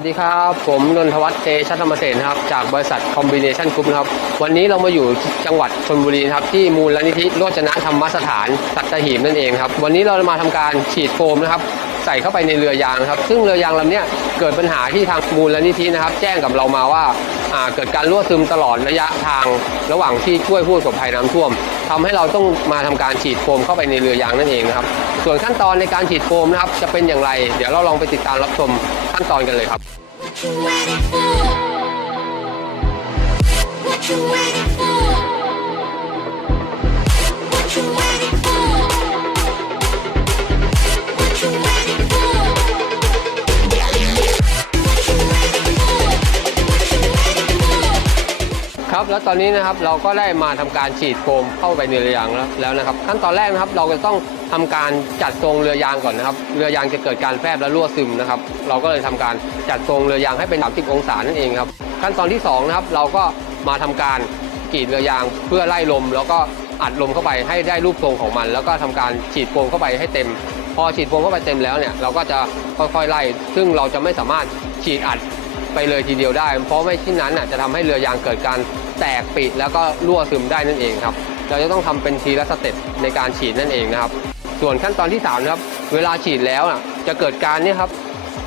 วัสดีครับ ผมนนทวัฒน์เตชะธรรมเสนครับ จากบริษัทคอมบิเนชันกรุ๊ปนะครับ วันนี้เรามาอยู่จังหวัดชลบุรีครับ ที่มูลนิธิโรจนะธรรมสถานสัตหีบนั่นเองครับ วันนี้เรามาทำการฉีดโฟมนะครับ ใส่เข้าไปในเรือยางครับ ซึ่งเรือยางลำนี้เกิดปัญหาที่ทางมูลนิธินะครับ แจ้งกับเรามาว่าาเกิดการรั่วซึมตลอดระยะทางระหว่างที่ช่วยผู้ประสบภัยน้ำท่วมทำให้เราต้องมาทำการฉีดโฟมเข้าไปในเรือยางนั่นเองนะครับ ส่วนขั้นตอนในการฉีดโฟมนะครับจะเป็นอย่างไร เดี๋ยวเราลองไปติดตามรับชม ขั้นตอนกันเลยครับ What you waiting for? What you waiting for? ครับ แล้วตอนนี้นะครับเราก็ได้มาทำการฉีดโฟมเข้าไปในเรือยางแล้วแล้วนะครับ ขั้นตอนแรกนะครับเราจะต้องทำการจัดทรงเรือยางก่อนนะครับ เรือยางจะเกิดการแฟบและรั่วซึมนะครับ เราก็เลยทำการจัดทรงเรือยางให้เป็น 30 องศานั่นเองครับ ขั้นตอนที่สองนะครับเราก็มาทำการกรีดเรือยางเพื่อไล่ลม แล้วก็อัดลมเข้าไปให้ได้รูปทรงของมัน แล้วก็ทำการฉีดโฟมเข้าไปให้เต็ม พอฉีดโฟมเข้าไปเต็มแล้วเนี่ยเราก็จะค่อยๆไล่ ซึ่งเราจะไม่สามารถฉีดอัดไปเลยทีเดียวได้ เพราะไม่เช่นนั้นน่ะจะทำให้เรือยางเกิดการ แตกปิแล้วก็รั่วซึมได้นั่นเองครับ เราจะต้องทำเป็นทีละสเต็ปในการฉีดนั่นเองนะครับ ส่วนขั้นตอนที่3นะครับ เวลาฉีดแล้วน่ะจะเกิดการเนี่ยครับ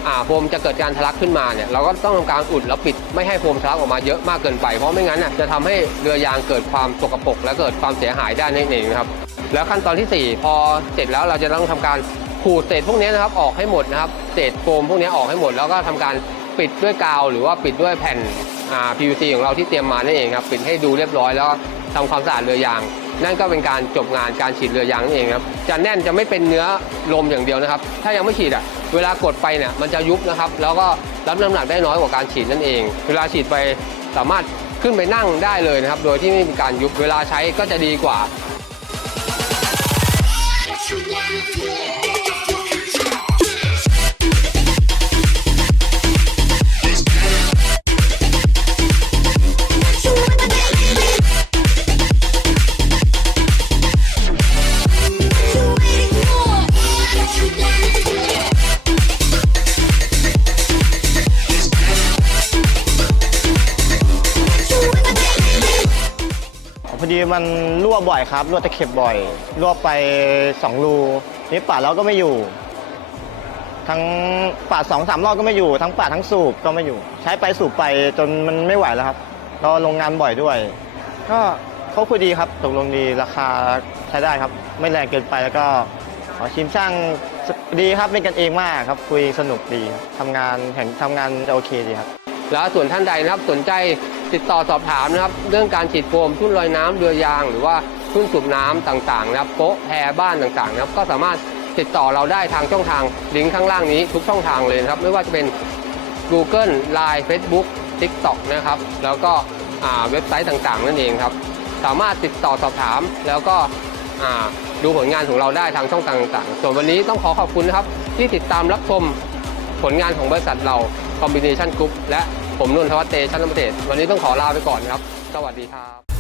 อ่าโฟมจะเกิดการทะลักขึ้นมาเนี่ยเราก็ต้องทำการอุดแล้วปิดไม่ให้โฟมทะลักออกมาเยอะมากเกินไปเพราะไม่งั้นน่ะจะทำให้เรือยางเกิดความสกปรกและเกิดความเสียหายได้นั่นเองครับ แล้วขั้นตอนทีสี่4 พอเสร็จแล้วเราจะต้องทำการขูดเศษพวกนี้นะครับออกให้หมดนะครับเศษโฟมพวกนี้ออกให้หมด แล้วก็ทำการปิดด้วยกาว หรือว่าปิดด้วยแผ่น PVC ของเราที่เตรียมมานั่นเองครับปิดให้ดูเรียบร้อยแล้วก็ทำความสะอาดเรือยาง นั่นก็เป็นการจบงานการฉีดเรือยางนั่นเองครับจะแน่นจะไม่เป็นเนื้อลมอย่างเดียวนะครับ ถ้ายังไม่ฉีดอะเวลากดไปเนี่ยมันจะยุบนะครับ แล้วก็รับน้ำหนักได้น้อยกว่าการฉีดนั่นเอง เวลาฉีดไปสามารถขึ้นไปนั่งได้เลยนะครับ โดยที่ไม่มีการยุบเวลาใช้ก็จะดีกว่า พอดีมันรั่วบ่อยครับรั่วตะเข็บบ่อยรั่วไปสองรูนี่ปาดแล้วก็ไม่อยู่ ทั้งปาดสองสามรอบก็ไม่อยู่ ทั้งปาดทั้งสูบก็ไม่อยู่ ใช้ไปสูบไปจนมันไม่ไหวแล้วครับเราลงงานบ่อยด้วย ก็เขาคุยดีครับตกลงดีราคาใช้ได้ครับ ไม่แรงเกินไปแล้วก็ขอชิมช่างดีครับเป็นกันเองมากครับคุยสนุกดีทำงานแห่งทำงานจะโอเคดีครับ แล้วส่วนท่านใดนะครับสนใจติดต่อสอบถามนะครับ เรื่องการฉีดโฟมทุ่นลอยน้ำเรือยาง หรือว่าทุ่นสูบน้ำต่างๆนะครับโป๊ะแพรบ้านต่างๆนะครับก็สามารถติดต่อเราได้ทางช่องทางลิงก์ข้างล่างนี้ทุกช่องทางเลยนะครับ ไม่ว่าจะเป็น Google Line Facebook TikTok นะครับ แล้วก็เว็บไซต์ต่างๆ นั่นเองครับ สามารถติดต่อสอบถามแล้วก็ดูผลงานของเราได้ทางช่องทางต่างๆ ส่วนวันนี้ต้องขอขอบคุณนะครับ ที่ติดตามรับชมผลงานของบริษัทเรา คอมบิเนชันกรุ๊ปและผมนุ่นทวัฒน์เตชันนมเตศวันนี้ต้องขอลาไปก่อนครับ สวัสดีครับ